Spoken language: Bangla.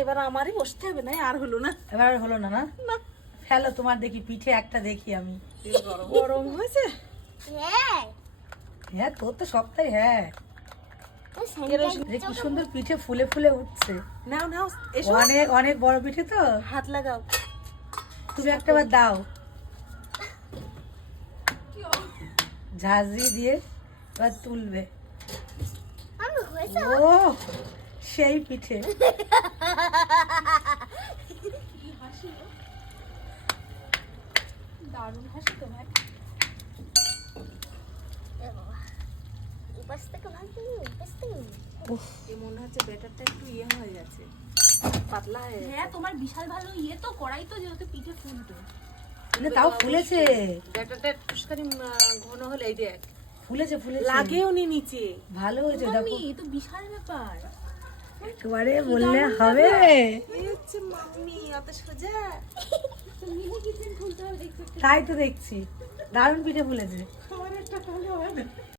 এবার আমারই বসতে হবে না, আর হলো না। এবার আর হলো না না? না, ফেলো তোমার দেখি পিঠে একটা দেখি আমি। গরম হয়েছে। হ্যাঁ তোর তো সবটাই হ্যাঁ। আরে কি সুন্দর পিঠে ফুলে ফুলে উঠছে। নাও নাও, এসো, অনেক অনেক বড় পিঠে তো। হাত লাগাও। তুমি একটা বার দাও ঝাঁঝরি দিয়ে, এবার তুলবে। ও সেই পিঠে। দারুণ হাসি তো ভাই। এই মনে হচ্ছে ব্যাটারটা একটু ইয়ে হয়ে গেছে, পাতলা হয়ে গেছে। হ্যাঁ তোমার বিশাল ভালো ইয়ে তো কড়াই তো, যেহেতু পিঠে ফুলতো। কিন্তু তাও ফুলেছে, ব্যাটারটা একটুখানি ঘন হলে এই দেখ, ফুলেছে ফুলেছে। লাগেও নি নিচে। ভালো হয়েছে দেখো, মাম্মি এ তো বিশাল ব্যাপার। একেবারে বললে হবে। এই হচ্ছে মাম্মি, অত সোজা। মিনি কিচেন খুলতে হবে দেখতে। তাই তো দেখছি, দারুণ পিঠে ফুলেছে। আমার একটা ভালো হয় না।